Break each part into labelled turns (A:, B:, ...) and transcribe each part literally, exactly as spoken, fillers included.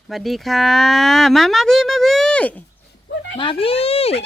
A: สวัสดีค่ะ มามาพี่มาพี่มาพี่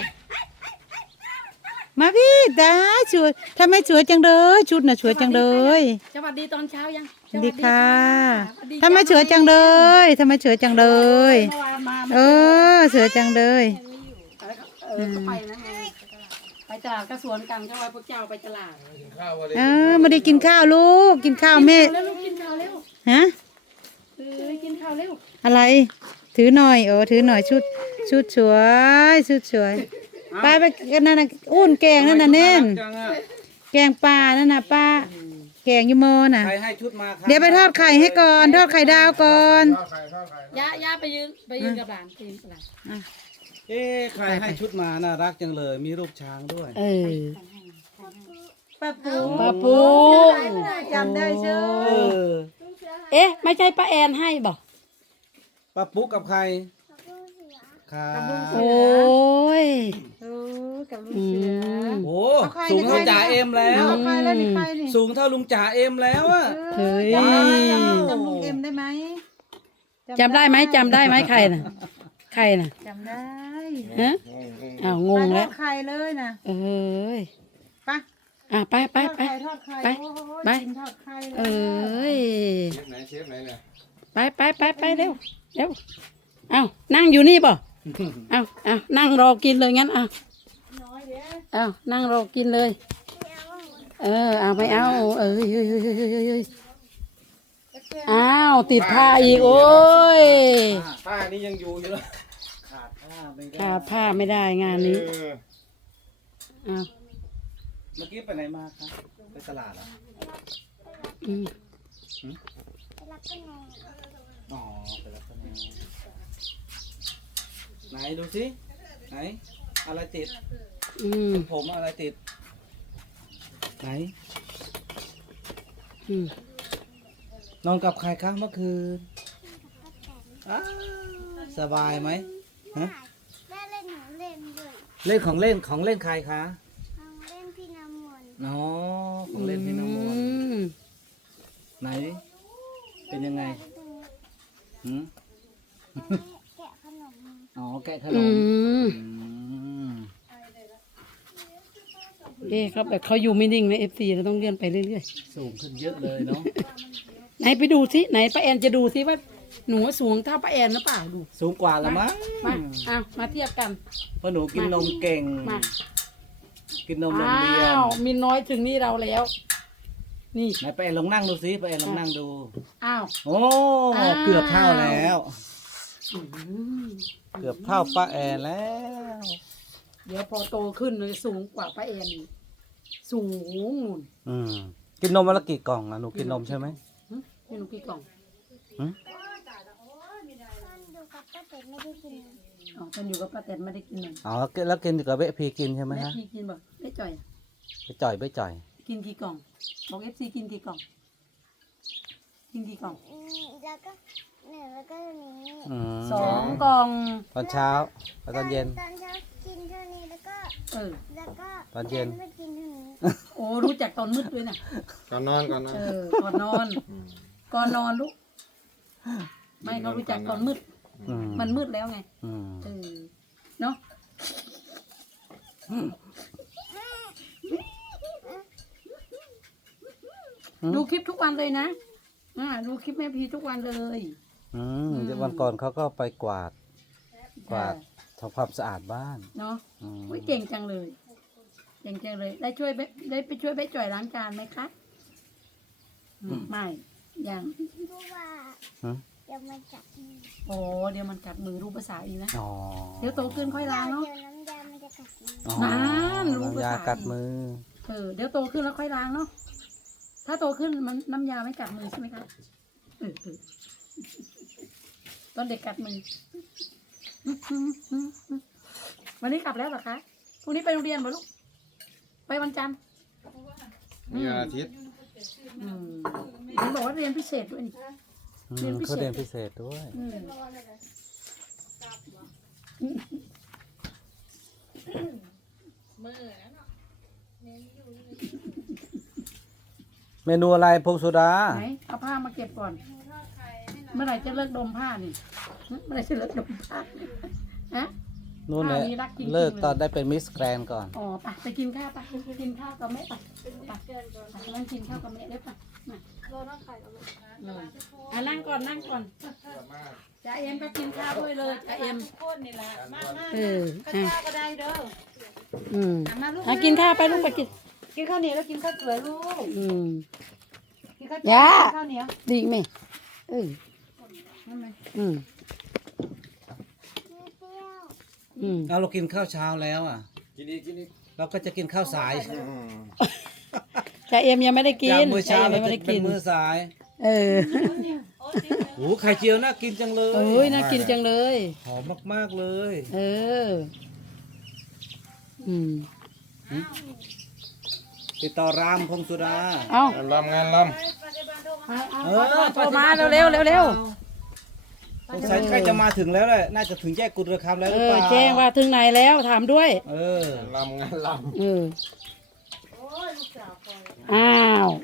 A: มาพี่ตาสวยทำไมสวยจังเลยชุดน่ะสวยจังเลย
B: สวัสดีตอนเช้ายัง
A: สวัสดีค่ะ
B: สวัสดี
A: ทำไมสวยจังเลยทำไมสวยจังเลย
B: เมื่อวานมา
A: เออสวยจังเลย
B: เออก็ไปนะไงไปตลาดก็สวนกันก็ไว้พวกเจ้าไปตลาด
A: เออไม่ได้กินข้าวลูกกินข้าวแม่
B: แล้วลูกกินข้าวเร็ว
A: ฮะ
B: เออกินข้าวเร็ว
A: อะไรถือหน่อยเออถือหน่อยชุดชุดสวยชุดสวยไปไปกันนั่นน่ะอุ้นแกงนั่นน่ะเน่นแกงปลานั่นน่ะป้าแกงยูโมน่ะ
C: ใครให้ชุดมาครับ
A: เดี๋ยวไปทอดไข่ให้ก่อนทอดไข่ดาวก่อน
B: ย่าย่าไปยืนไปยืนกับหลานกินกับหลาน
C: เอ๊ะใครให้ชุดมาน่ารักจังเลย มีรูปช้างด้วย
B: เออ
A: ป้าปู
B: ป้าปู
A: จำได้เชื่
C: เอ
A: อ
C: อ
B: เอ๊ะไม่ใช่ป้าแอนให้บอก
C: ป้าปุ๊กกับใครครับ
B: โอ้ย
A: โอ้กับลุงเสือ
C: โอ้สูงเท่าจ่าเอ็มแล้ว
A: เอาใครแล้วนี่ใครนี่
C: สูงเท่าลุงจ่าเอ็มแล้วอะ
B: เฮ้ย
A: จำได้จำลุงเอ็มได้ไหม
B: จำได้ไหมจำได้ไหมใครน่ะใครน่ะ
A: จำได้
B: ฮะอ้าวงง
A: ท
B: แล้
A: อ
B: ว
A: ดไข่เลยนะ
B: เอ้ย
A: ไป
B: อ่ะไปไป
A: ทอด
B: ไป
A: ไข่ทอดไข่
B: ไป
A: โอ้ย
B: ไป
A: กินทอดไข่เลย
B: เอ้ย
D: เชฟไหนเชฟไหนเนี่ย
B: ไปไปไปไปเร็วเร็วเอานั่งอยู่นี่ป่ะเอาเอานั่งรอกินเลยงั้นเอาเอานั่งรอกินเลย เออเอาไม่เอาเอ้ยเอ้ยเอ้ยเอ้ยเอ้ยเอ้ยอ้าวติดผ้าอีกโอ้ย
D: ป้านี่ยังอยู่อยู่เลย
C: ขาดผ้าไม่ได้
B: ขาดผ้าไม่ได้งานนี้
D: เออ
B: เอา
C: เมื่อกี้ไปไหนมาครับไปตลาดเหรอ
B: อืม
C: อ๋อไปรับข้าวเหนียวไหนดูสิไหนอะไรติด
B: อืม
C: ผมอะไรติดไหน
B: อืม
C: นอนกับใครครับเมื่อคืนอ้าวสบายไหมฮะ
E: ได้เล่นหนูเล่นด้วย
C: เล่นของเล่นของเล่นใครคะ
E: เอาเล่นพี่น้ำมนต์
C: อ๋อของเล่นพี่น้องมนต์
B: อืม
C: ไหน เป็นยังไงหืม
E: แกะขนม
C: อ๋อแกะขน
B: อื
C: ม
B: ม
C: อืม
B: เอ๊ะครับแบบเขาอยู่ไม่นิ่งในเอฟซีเราต้องเลื่อนไปเรื่อย
C: สูงขึ้นเยอะเลยเนาะ
B: ๆไหนไปดูสิไหนป้าแอนจะดูสิว่าหนูสูงเท่าป้าแอนหรือเปล่าดู
C: สูงกว่าละมั้ง
B: มาเอามาเทียบกัน
C: เพราะหนูกินนมเก่ง
B: มา
C: กินนมโรง
B: อ้า
C: เรียน
B: วมีน้อยถึงนี่เราแล้ว นี่
C: ไหนไปลองนั่งดูสิไปลองนั่งดู
B: อ้าว
C: โอ้
B: อ้าว
C: เกือบเท่าแล้ว
B: อืม
C: เกือบเท่าป้าแอนแล้ว
B: เดี๋ยวพอโตขึ้นเลยสูงกว่าป้าแอนอีกสูงนู่น
C: อืมกินนมวันละกี่กล่องนะหนูกินนมใช่ไหม
B: หึนี่หนูกี่กล่อง
C: หืม
E: ตอนดูกับป้าเป็ดไม่ได้กิน
B: อ๋อตอนอยู่กับป้าแตนไม่ได้กินนม
C: อ๋อแล้วกินกับเวะพีกินใช่ไหม
B: แม่
C: ฮะ
B: พี่กินบ่ได้จ่อย
C: ไปจ่อยไปจ่อย
B: กินกี่กล่องบอกเอฟซีกินกี่กล่องกินกี่กล่อง
E: อืมแล้วก็หนึ่งแล้วก็นี้
C: อืม
B: สองกล่อง
C: ตอนเช้าแล้วตอนเย็น
E: ตอนเช้ากินเท่านี้แล้วก็
B: เออ
E: แล้วก็
C: ตอนเย็น
E: ไม่กินเท่านี้
B: โอ้รู้จักตอนมืดด้วยนะ
D: ก่อนนอนก่อนนอน
B: เออก่อนนอนก่อนนอนลูกไม่เขารู้จักตอนมืด
C: อืม
B: มันมืดแล้วไง
C: อืม
B: เออเนาะดูคลิปทุกวันเลยนะอ่าดูคลิปแม่พีทุกวันเลย
C: อืมเดี๋ยววันก่อนเขาก็ไปกวาด กวาดทำความสะอาดบ้าน
B: เนาะ
C: อืม
B: โอ้ยเก่งจังเลยเก่งจังเลย ได้ช่วยเบ๊ได้ไปช่วยเบ๊จ่อยล้างจานไหมคะอืมไม่ยัง
E: เพราะว่า
C: ฮะ
E: เดี๋ยวมันจับมือ
B: โอ้เดี๋ยวมันกัดมือรู้ภาษาอีกนะ
C: อ๋อ
B: เดี๋ยวโตขึ้นค่อยล้างเนาะ
E: เดี๋ยวน้ำยามันจะกัดมือ
C: อ๋อ
B: นั่นรู้ภาษา
C: น้ำยากัดมือ
B: เออเดี๋ยวโตขึ้นแล้วค่อยล้างเนาะถ้าโตขึ้นมันน้ำยาไม่กัดมือใช่ไหมคะเออเออตอนเด็กกัดมือวันนี้กลับแล้วเหรอคะพรุ่งนี้ไปโรงเรียนบ่ลูกไปวันจันทร์
D: มีวันอาทิตย์
B: อืมเห็นบอกว่าเรียนพิเศษด้วยนี่
C: อื
B: เรียน
C: ม
B: พิเศษ
C: เขาเรียนพิเศษด้วย
B: อืม
C: เมนูอะไรพงสุดา
B: ไหนเอาผ้ามาเก็บก่อนเมื่อไหร่จะเลิกดมผ้านี่เมื่อไหร่จะเลิกดมผ้าฮะ
C: นู่นแหละ
B: อ่ามีรักจริงๆ
C: เลิก
B: เลย
C: ตอนได้เป็นมิสแกรนก่อน
B: อ๋อไปไปกินข้าวไปกินข้าวกับแม่ไปไปไปนั่งกินข้าวกับแม่ได้ปะมา
E: เราต้องขายเราเลยนะ
B: เอออ่ะนั่งก่อนนั่งก่อนจ่าเอ็มก็กินข้าวด้วยเลยจ่าเอ็ม
A: คนนี่ละมามา
B: เออ
A: ข้าว
B: อ่ะ
A: เจ้าก็ได้เด้อ
B: อืม
A: อ่ะมาลูก
B: อ่ะกินข้าวไปลูกไปกิน
A: กินข้าวเหนียวแล้วกินข้าวสวยลูก
B: อืม
A: กินข้าว
B: ย่า
A: กินข้าวเหนียว
B: ดีไหมเออ
A: นั่นไหม
B: อืม
E: เปรี้ยว
B: อืม
C: เอาเรากินข้าวเช้าแล้วอ่ะ
D: กินอีกกินอีก
C: เราก็จะกินข้าวสาย
D: อืม
B: จ่าเอ็มยังไม่ได้กิ
C: จาน กมื้อเช้า
B: จ่า
C: เรา
B: เอ็มยังไม่
C: จะ
B: ได้
C: เป็
B: กิ
C: น
B: น
C: มื้อสาย
B: เออ
C: โอ้ไข่เจียวน่ากินจังเลย
B: เอ้ยน่ากินจังเลย
C: หอมมากๆเลย
B: เออ อืม
C: ติดต่อรามพงสุดา
B: เอา
D: งานลำงานล
B: เอาเอาเอาโทรมาเร็วเร็วเร็วเร็ว
C: สงสัยใกล้จะมาถึงแล้วแหละน่าจะถึงแยกกุฎเรือคำแล้วห
B: เอ
C: รือ
B: อ
C: เปล่า
B: แจ้งว่าถึงไหนแล้วถามด้วย
C: เออ
D: ำงานลำงานล
B: เอออ้าว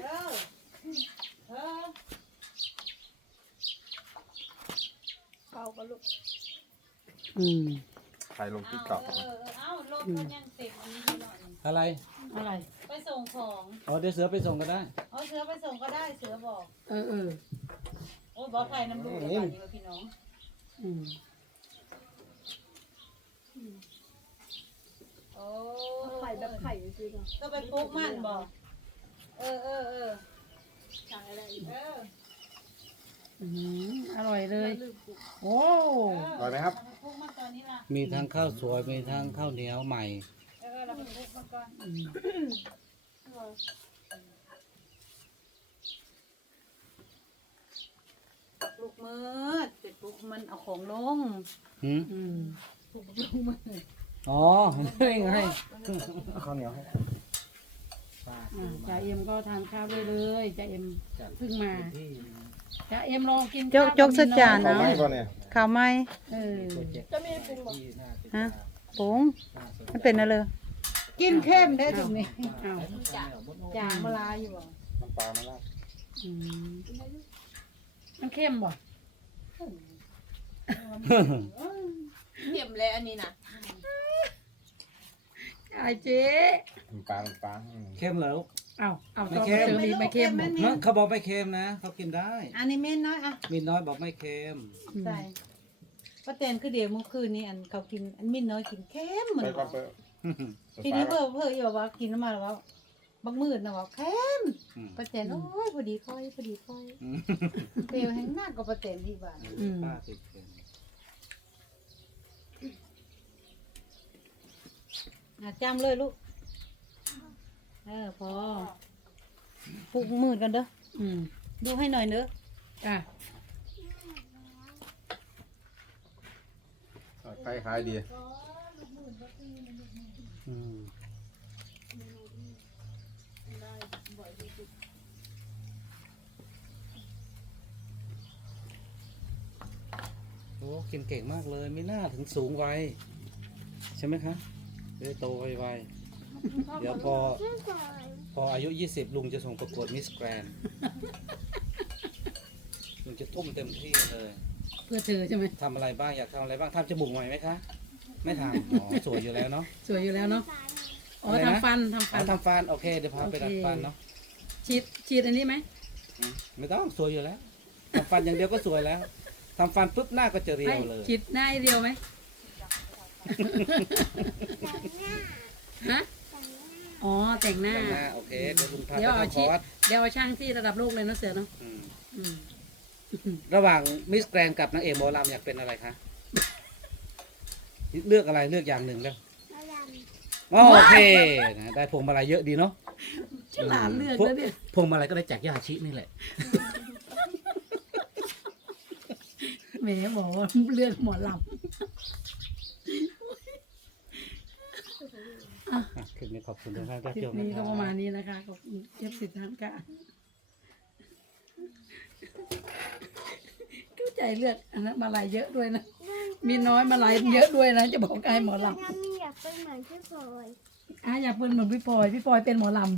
E: เป่ากับลูก
B: อืม
D: ำถ่ายลงติ๊กต็อก
A: เออเออเอ้ารถมันยังติดอันนี้อยู่หน่อย
C: อะไร
B: อะไร
A: ไปส่งของ
C: อ๋อเดี๋ยวเสือไปส่งก็ได้
A: เอาเสือไปส่งก็ได้เสือบอก
B: เออเออ
A: โอ้ยบอกไทยน้ำลูกเดี๋ยวก่อนดีกว่าพี่น้อง
B: อืม
A: โอ้
E: ไข่แบบไข่จริง
A: ก็ไปปลุ๊กมันบอกเออเออเออ
E: ๆสั่งอะไรอีก
A: เออ
B: อืมอร่อยเลย โอ้
D: อร่อยไหมครับ
A: ปลุ๊กมันตอนนี้ล่ะ
C: มีทั้งข้าวสวยมีทั้งข้าวเหนียวใหม่
A: เออเราไปปลุ๊กมันก่อน
B: อืม
A: ปลุกมืดไปปลุกมันเอาของลง
C: หืม
B: อืม
A: ปลุกลงมือ
C: อ๋อนี่ไง
D: ข้าวเหนียวให้
B: อ่ะจ่าเอ็มก็ทานข้าวด้วยเลยจ่าเอ็มเพิ่งมาจ่าเอ็มลองกิน
A: จกจกสักจาน
D: ขอ
A: เนาะ
D: ไหมก่อนเนี่ย
A: ข้าวไหม
B: เออ
E: จะมีปรุงบอก
A: ฮะปรุงมันเป็นอะไรกินเข้มได้ตรงนี้
B: อ้าว
A: จางมาลาอยู่บ่
D: น้ำปลามาลาด
B: อืมมันเข้มบ่
A: เข็มเลยอันนี้นะ
B: ไอ้เจ๊
D: น้ำปลาน้ำปลาอืม
C: เค็มเหรอ
B: เอาเอา
C: ไม่
B: ต้อง
C: เค็ม
B: เจอมีไม่เข้มบ่
C: เนอะเขาบอกไม่เค็มนะเขากินได้
A: อันนี้เม่นน้อยอ่ะ
C: มีน้อยบอกไม่เค็ม
A: ใส่ป้าแตนคือเดี๋ยวเมื่อคืนนี้อันเขากินอันมินน้อยกินเข้มเหมือ
D: ไป
A: น
D: ก่อนเปิด
A: ทีนี้เพิ่อเพิ่ออีกว่ากินน้ำมาแล้วว่าบักมืดนะว่าเข้ม
C: อืม
A: ป้าแตนโอ้ยพอดีค่อยพอดีค่อย
C: อืม
A: เปรี้ยวแห้งหน้ากับป้าแตนที่บ้าน
B: อืม
C: ป้าติดเค็ม
A: อ่ะจำเลยลูกเออพอปลุกมืดกันเด้อ
B: อืม
A: ดูให้หน่อยเด้อ
B: อ่ะ
D: ใครขายดี
C: อืมโอ้กินเก่งมากเลยไม่น่าถึงสูงวัยใช่ไหมคะเดี๋ยวโตไวๆเดี๋ยวพอ
E: ชื่อก่อน
C: พออายุยี่สิบลุงจะส่งประกวดมิสแกรนลุงจะทุ่มเต็มที่เลย
B: เพื่อเธอใช่ไหม
C: ทำอะไรบ้างอยากทำอะไรบ้างทำจมูกใหม่ไหมคะ ไม่ทำอ๋อสวยอยู่แล้วเนาะ
B: สวยอยู่แล้วเนาะอ๋อ
C: อะไรนะ
B: ทำฟันทำ
C: อ๋
B: ฟั
C: อน ทำฟันโอเคเดี๋ยวพาไปดัดฟันเนาะ
B: ฉีดฉีดอันนี้ไหม
C: อืมไม่ต้องสวยอยู่แล้วทำฟันอย่างเดียวก็สวยแล้วทำฟันปุ๊บหน้าก็จะเรีย
B: ไม่
C: วเลย
B: ฉีดหน้าให้เรียวไหม
E: แต่งหน้า
B: ฮะ
E: แต่งหน้า
B: อ๋อแต่งหน้า
C: แต่งหน้าโอเคเดี๋ยวลุงพา
B: เดี๋ยว
C: ไป
B: เอา
C: ทำค
B: ชี
C: อร์ส
B: เดี๋ยวเอาช่างที่ระดับโลกเลยนะเสือเนาะ
C: อืม
B: อืม
C: ระหว่างมิสแกรนกับนางเอกหมอลำอยากเป็นอะไรคะเลือกอะไรเลือกอย่างหนึ่งแล้ว
E: แล้วยัน
C: อ๋อโอเคนะได้พวงมาลัยเยอะดีเนาะ
B: ฉลาดเลือก
C: พว
B: แล้วเนี่ย
C: พวงมาลัยก็ได้จากย่าชินี่แหละ
B: แหมบอกว่าเลือกหมอล
C: อ่ะคลิปนี้ขอบคุณทุกท่านที่
B: ำคลิ
C: ช
B: ป
C: มนะ
B: นี้
C: ค
B: ก็
C: รับ
B: ประมาณนี้นะคะขอบคุณเอฟสิทธิ์ทางการเข้าใจเลือกอันนั้นมาลายเยอะด้วยนะ มีน้อยมาลายเยอะด้วยนะ จะบอกให้หมอล
E: ถ้ามีอยากเป็นเหมือนพี่พลอย
B: ำอ่ะอย่าเป็นเหมือนพี่ปอยพี่ปอยเป็นหมอลำ